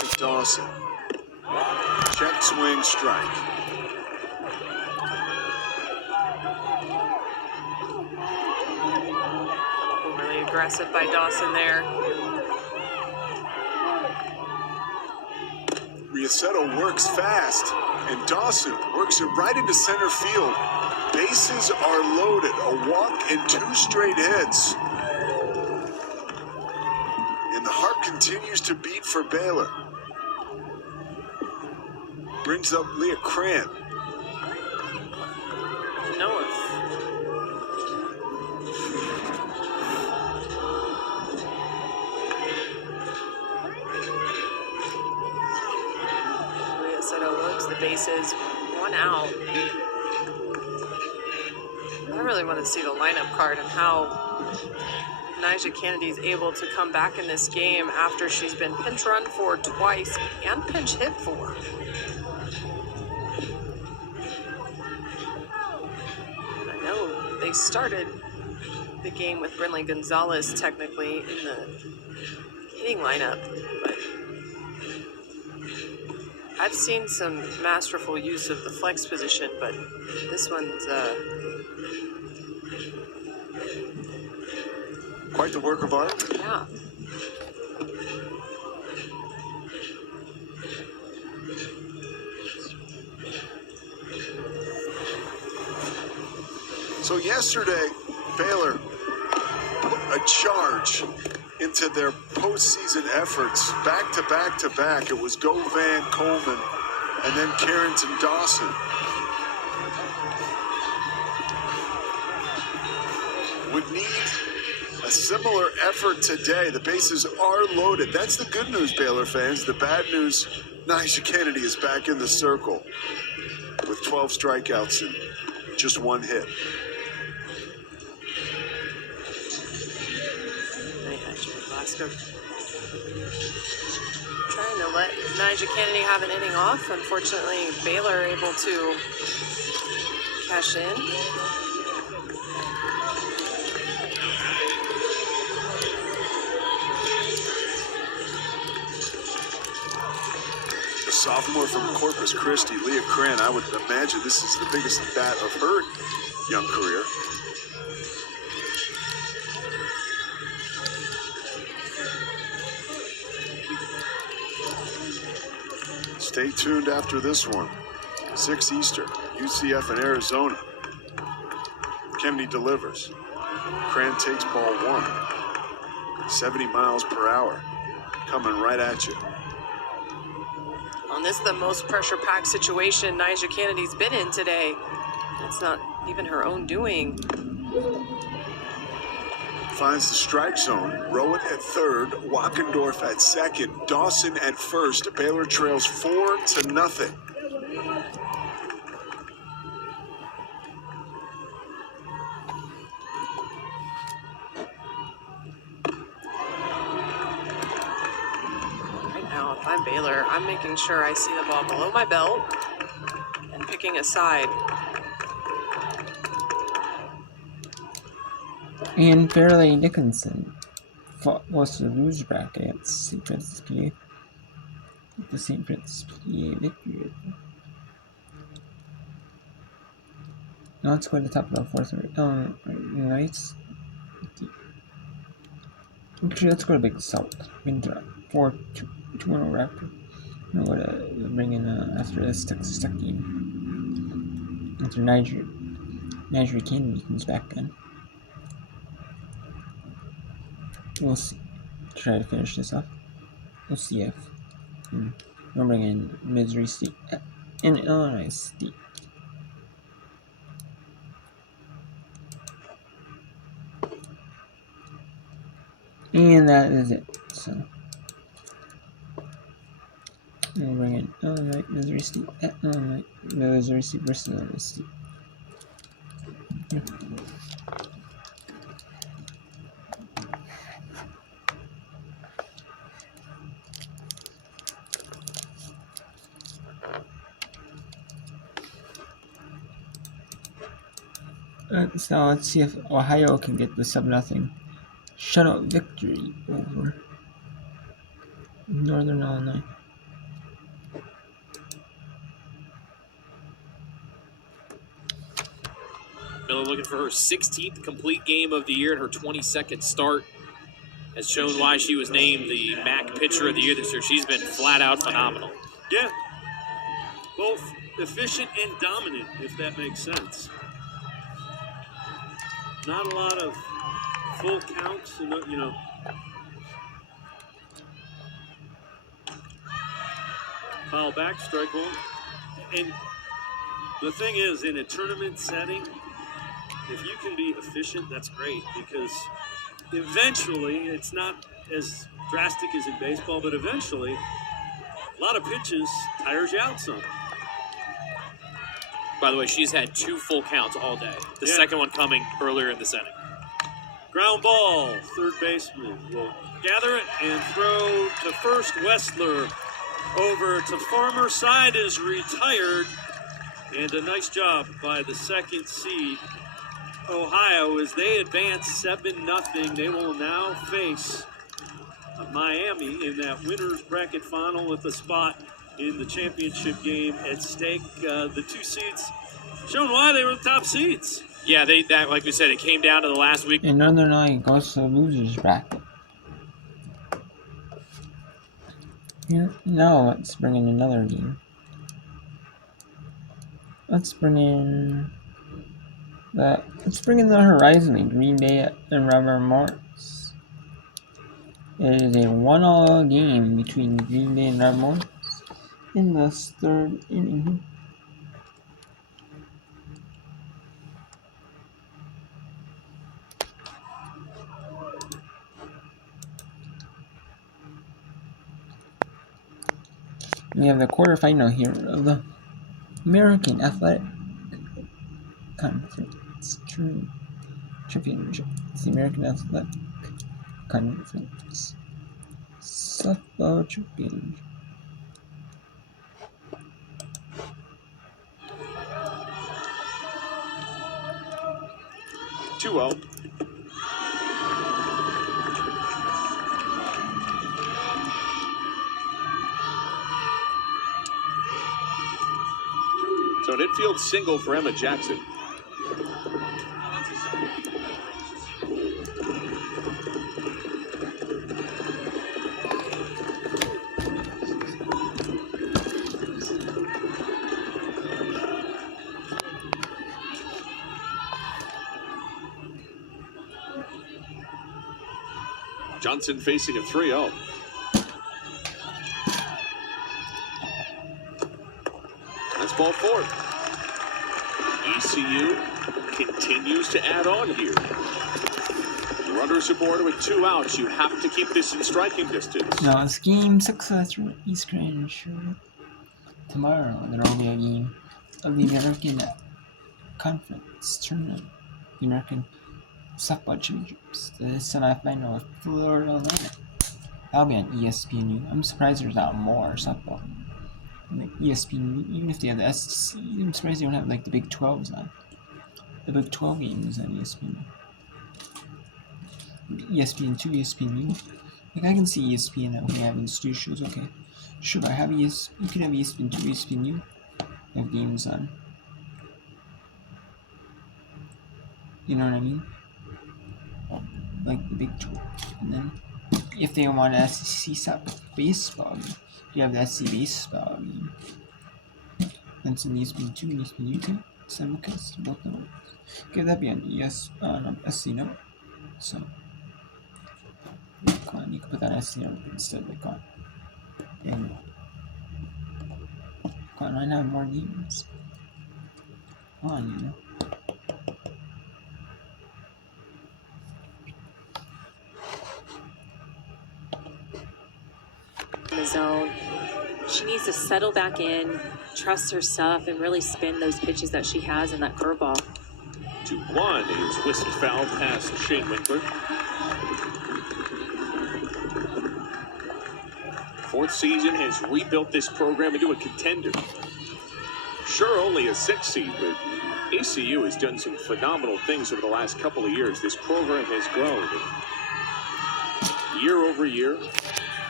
to Dawson. Check, swing, strike. Really aggressive by Dawson there. Riasetto works fast, and Dawson works it right into center field. Bases are loaded, a walk and 2 straight hits. And the heart continues to beat for Baylor. Brings up Leah Cran. Noah. Riasetto looks, the bases, 1 out. I really want to see the lineup card and how Nyjah Kennedy is able to come back in this game after she's been pinch run for twice and pinch hit for. I know they started the game with Brinley Gonzalez technically in the hitting lineup, but I've seen some masterful use of the flex position, but this one's quite the work of art. Yeah. So yesterday, Baylor put a charge into their postseason efforts back to back to back. It was Govan, Coleman, and then Carrington Dawson. Would need a similar effort today. The bases are loaded. That's the good news, Baylor fans. The bad news, Nyjah Kennedy is back in the circle with 12 strikeouts and just 1 hit. Trying to let Nyjah Kennedy have an inning off. Unfortunately, Baylor able to cash in. The sophomore from Corpus Christi, Leah Cran, I would imagine this is the biggest bat of her young career. Stay tuned after this one. 6 Eastern, UCF and Arizona. Kennedy delivers. Cran takes ball 1. 70 miles per hour. Coming right at you. On this, the most pressure-packed situation Nyjah Kennedy's been in today. It's not even her own doing. Finds the strike zone. Rowan at third, Wackendorf at second, Dawson at first. Baylor trails 4-0. Right now, if I'm Baylor, I'm making sure I see the ball below my belt and picking a side. And Fairleigh Dickinson was the loser bracket at St. Francis PA. The St. Francis PA victory. Now let's go to the top of the fourth. Nice. Actually, let's go to Big South. Winter 4-2-1 Raptor. I'm going to bring in after this Texas Tech game. After Nyjah Kennedy comes back in. We'll see. Try to finish this off. We'll see if we'll bring in Missouri State and Illinois State. And that is it. So we'll bring in Illinois, Missouri State at Illinois, Missouri State versus Illinois State. So let's see if Ohio can get the 7-0 shutout victory over Northern Illinois. Miller looking for her 16th complete game of the year and her 22nd start has shown why she was named the MAC Pitcher of the Year this year. She's been flat out phenomenal. Yeah. Both efficient and dominant, if that makes sense. Not a lot of full counts, you know. Foul back, strike one. And the thing is, in a tournament setting, if you can be efficient, that's great, because eventually, it's not as drastic as in baseball, but eventually, a lot of pitches tires you out some. By the way, she's had 2 full counts all day. The second one coming earlier in this inning. Ground ball, third baseman will gather it and throw to first. Westler over to Farmer. Side is retired. And a nice job by the second seed, Ohio, as they advance 7-0. They will now face Miami in that winner's bracket final with a spot in the championship game at stake. The 2 seeds showing why they were the top seeds. Yeah, that like we said, it came down to the last week. Another night goes to the losers bracket. Here, now let's bring in another game. Let's bring in the Horizon League, Green Day and Robert Morris. It is a 1-all game between Green Day and Robert Morris in the 3rd inning. We have the quarterfinal here of the American Athletic Conference Championship. It's the American Athletic Conference Softball Championship. Two out. So an infield single for Emma Jackson. Johnson facing a 3-0. That's ball 4. ECU continues to add on here. Runners aboard with 2 outs. You have to keep this in striking distance. Now it's game 6 of the East Grand Show. Tomorrow there will be a game of the American Conference Tournament. The American Softball Championships. The semifinal of Florida Atlantic. That'll be on ESPNU. I'm surprised there's not more softball. Like ESPN, even if they have the SEC, I'm surprised they don't have like the Big 12s on. The Big 12 games on ESPN. ESPN2, ESPNU. Like I can see ESPN out here having studios, okay. Sure, I have you can have ESPN2, ESPNU. They have games on. You know what I mean? Like the Big 12. And then if they want SEC baseball, you have the SEC baseball game. That's in ESPN2 and ESPNU2. Simulcast, both networks. Okay, that'd be on SC Network. So, you can put that on SC Network instead of on. And why not have more games on, you know? The zone. She needs to settle back in, trust her stuff, and really spin those pitches that she has in that curveball. 2-1 is whisked foul past Shane Winkler. 4th season has rebuilt this program into a contender. Sure, only a 6th seed, but ECU has done some phenomenal things over the last couple of years. This program has grown year over year.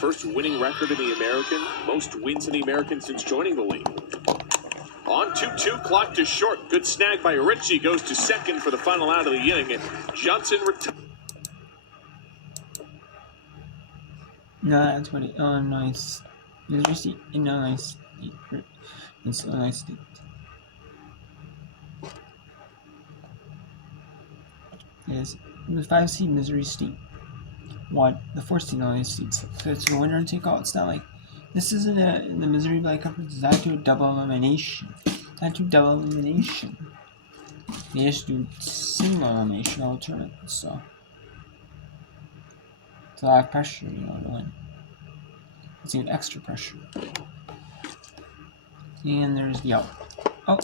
First winning record in the American, most wins in the American since joining the league. On 2-2, clock to short. Good snag by Ritchie. Goes to second for the final out of the inning. And Johnson retires. No, that's what it. Oh, nice. Missouri State. Nice. It's a nice state. Yes, the 5 seed Missouri State won the 4 seed Illinois State. So it's a winner and take all. It's not like this isn't the Missouri Valley Conference. It's not to double elimination. Not to double elimination. They just do single elimination all tournaments. So it's a lot of pressure, to win. It's even extra pressure. And there's the out. Oh.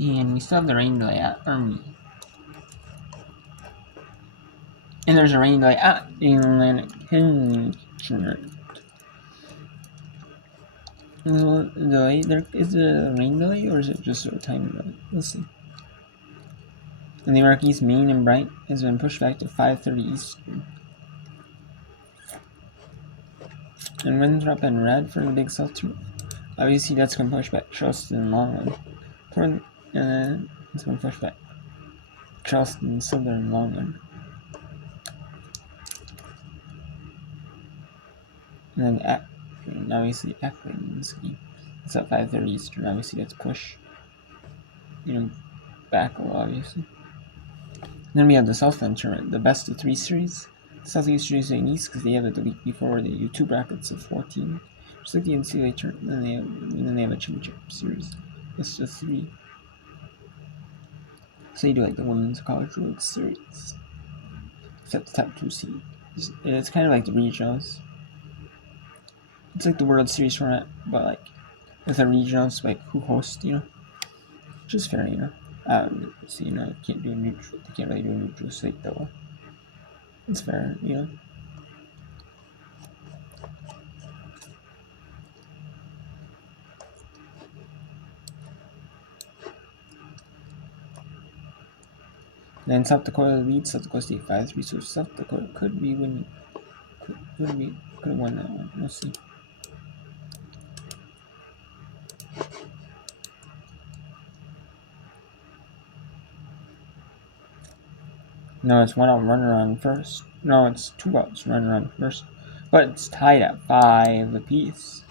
And we still have the rain delay at Army. And there's a rain delay at the Atlantic Kitchener. Delay? Is it a rain delay or is it just a time delay? Let's see. And the American East Main and Bright has been pushed back to 5:30 Eastern. And Winthrop and Red for the Big South tour. Obviously, that's going to push back Charleston and Longwood. And then it's going to push back Charleston, Southern, Longwood. And then Akron, obviously Akron in this game. It's at 5:30 Eastern. Obviously, that's push. Back a little, obviously. And then we have the Southland tournament, the best of 3 series. Southeast series and East because they have it the week before where they do 2 brackets of 14. Just like the NCAA tournament, and then they have a championship series. Best of 3. So you do like the Women's College World Series. Except the top 2 seed. It's kind of like the regionals. It's like the World Series format, but like with the regionals, like who hosts, which is fair, So can't do a neutral. They can't really do a neutral site though. It's fair, Then South Dakota leads South Dakota State 5-3, so South Dakota could be winning. Could have won that one. We'll see. No, it's 1 out runner on first. No, it's 2 outs runner on first. But it's tied at 5 apiece.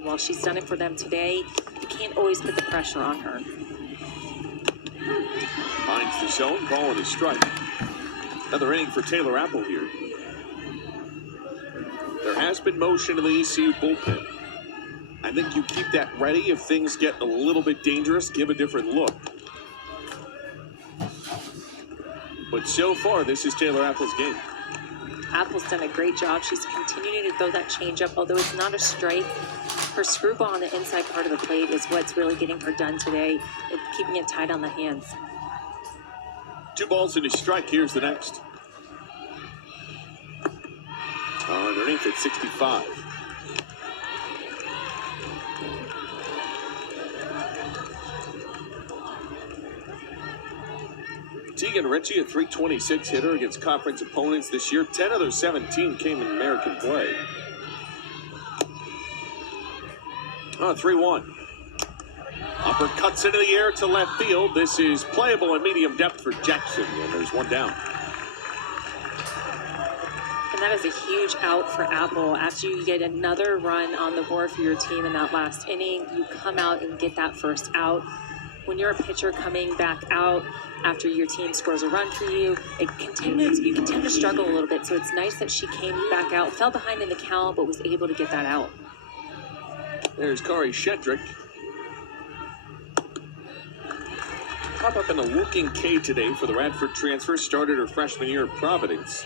Well, she's done it for them today. You can't always put the pressure on her. Finds the zone, ball and a strike. Another inning for Taylor Apple here. There has been motion in the ECU bullpen. I think you keep that ready if things get a little bit dangerous, give a different look. But so far, this is Taylor Apple's game. Apple's done a great job. She's continuing to throw that changeup, although it's not a strike. Her screwball on the inside part of the plate is what's really getting her done today, and keeping it tight on the hands. 2 balls and a strike. Here's the next. Underneath at 65. Tegan Ritchie, a .326 hitter against conference opponents this year. 10 of their 17 came in American play. 3-1. Uppercuts into the air to left field. This is playable at medium depth for Jackson, and there's 1 down. And that is a huge out for Apple. After you get another run on the board for your team in that last inning, you come out and get that first out. When you're a pitcher coming back out after your team scores a run for you, you can tend to struggle a little bit. So it's nice that she came back out, fell behind in the count, but was able to get that out. There's Kari Shedrick. Pop up in a looking K today for the Radford transfer. Started her freshman year at Providence.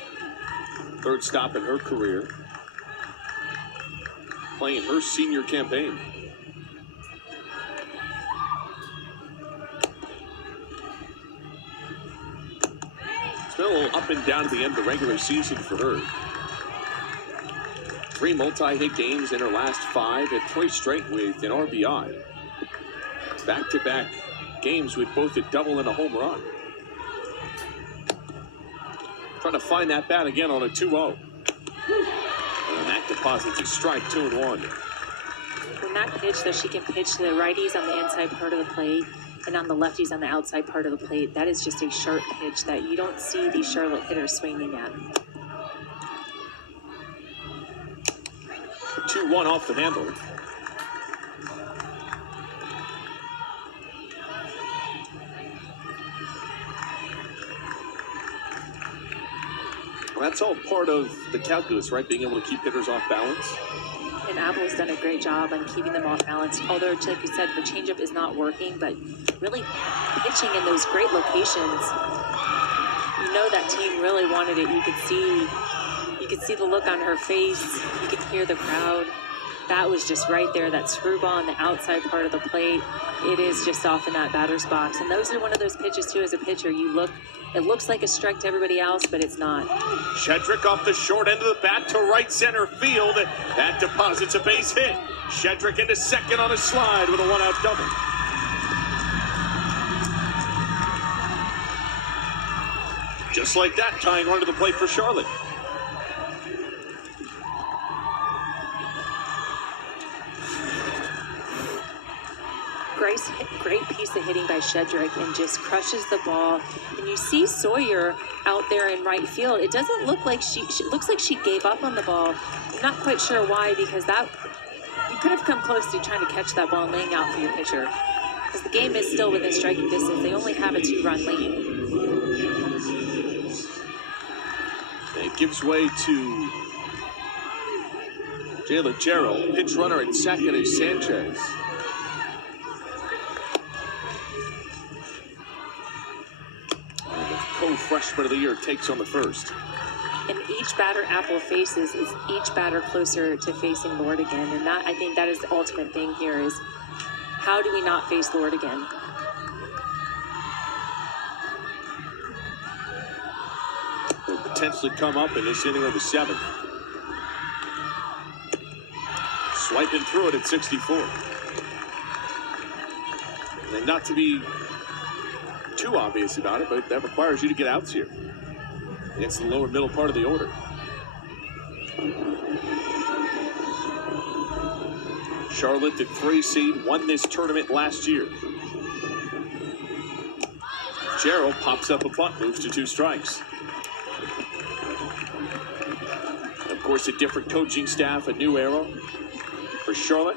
3rd stop in her career. Playing her senior campaign. It's been a little up and down at the end of the regular season for her. 3 multi-hit games in her last 5 and 3 straight with an RBI. Back-to-back games with both a double and a home run. Trying to find that bat again on a 2-0. And that deposits a strike, 2-1. When that pitch, though, she can pitch to the righties on the inside part of the plate and on the lefties on the outside part of the plate. That is just a sharp pitch that you don't see these Charlotte hitters swinging at. 2-1 off the handle. Well, that's all part of the calculus, right? Being able to keep hitters off balance. And Apple has done a great job on keeping them off balance. Although, like you said, her changeup is not working, but really pitching in those great locations. You know that team really wanted it. You could see the look on her face. You could hear the crowd. That was just right there. That screwball on the outside part of the plate. It is just off in that batter's box. And those are one of those pitches, too, as a pitcher. It looks like a strike to everybody else, but it's not. Shedrick off the short end of the bat to right center field. That deposits a base hit. Shedrick into second on a slide with a 1-out double. Just like that, tying run to the plate for Charlotte. Great piece of hitting by Shedrick, and just crushes the ball. And you see Sawyer out there in right field. It doesn't look like she looks like she gave up on the ball. I'm not quite sure why, because you could have come close to trying to catch that ball and laying out for your pitcher. Because the game is still within striking distance. They only have a 2-run lead. And it gives way to Jayla Jarrell. Pinch runner at second is Sanchez. Co-freshman of the year takes on the first. And each batter Apple faces is each batter closer to facing Lord again. And I think that is the ultimate thing here is, how do we not face Lord again? Will potentially come up in this inning of the 7th. Swiping through it at 64. And not to be too obvious about it, but that requires you to get outs here against the lower middle part of the order. Charlotte, the 3 seed, won this tournament last year. Jarrell pops up a bunt, moves to 2 strikes. Of course, a different coaching staff, a new era for Charlotte.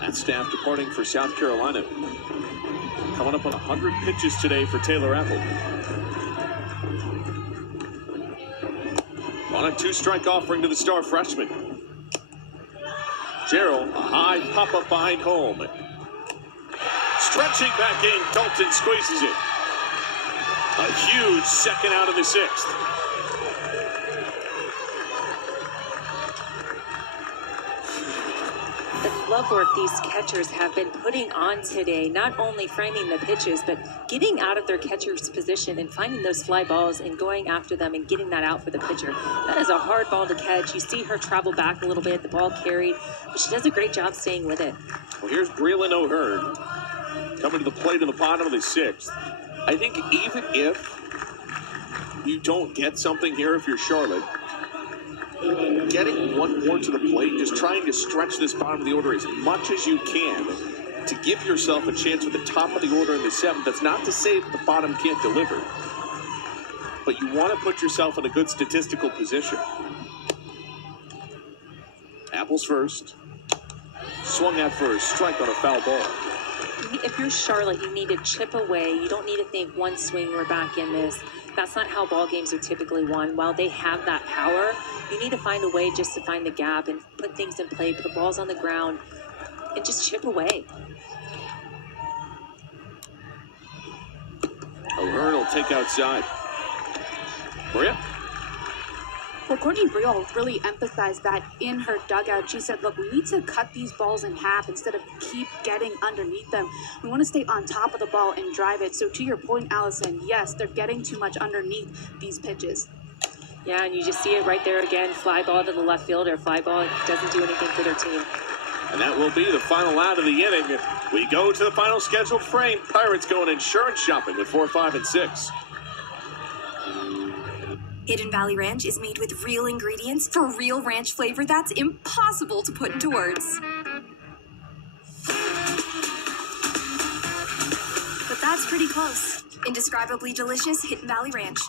That staff departing for South Carolina. Coming up on 100 pitches today for Taylor Apple. On a 2-strike offering to the star freshman. Jarrell, a high pop-up behind home. Stretching back in, Dalton squeezes it. A huge second out of the 6th. The glove work these catchers have been putting on today, not only framing the pitches, but getting out of their catcher's position and finding those fly balls and going after them and getting that out for the pitcher. That is a hard ball to catch. You see her travel back a little bit, the ball carried, but she does a great job staying with it. Well, here's Breland O'Hearn coming to the plate in the bottom of the 6th. I think even if you don't get something here, if you're Charlotte, getting one more to the plate, just trying to stretch this bottom of the order as much as you can to give yourself a chance with the top of the order in the 7th. That's not to say that the bottom can't deliver, but you want to put yourself in a good statistical position. Apple's first. Swung at for a strike on a foul ball. If you're Charlotte, you need to chip away. You don't need to think one swing, we're back in this. That's not how ball games are typically won. While they have that power, you need to find a way just to find the gap and put things in play, put balls on the ground, and just chip away. O'Hearn will take outside. Maria? Well, Courtney Briel really emphasized that in her dugout. She said, look, we need to cut these balls in half instead of keep getting underneath them. We want to stay on top of the ball and drive it. So to your point, Allison, yes, they're getting too much underneath these pitches. Yeah, and you just see it right there again. Fly ball to the left fielder. Fly ball doesn't do anything for their team. And that will be the final out of the inning. We go to the final scheduled frame. Pirates going insurance shopping with 4, 5, and 6. Hidden Valley Ranch is made with real ingredients for real ranch flavor that's impossible to put into words. But that's pretty close. Indescribably delicious Hidden Valley Ranch.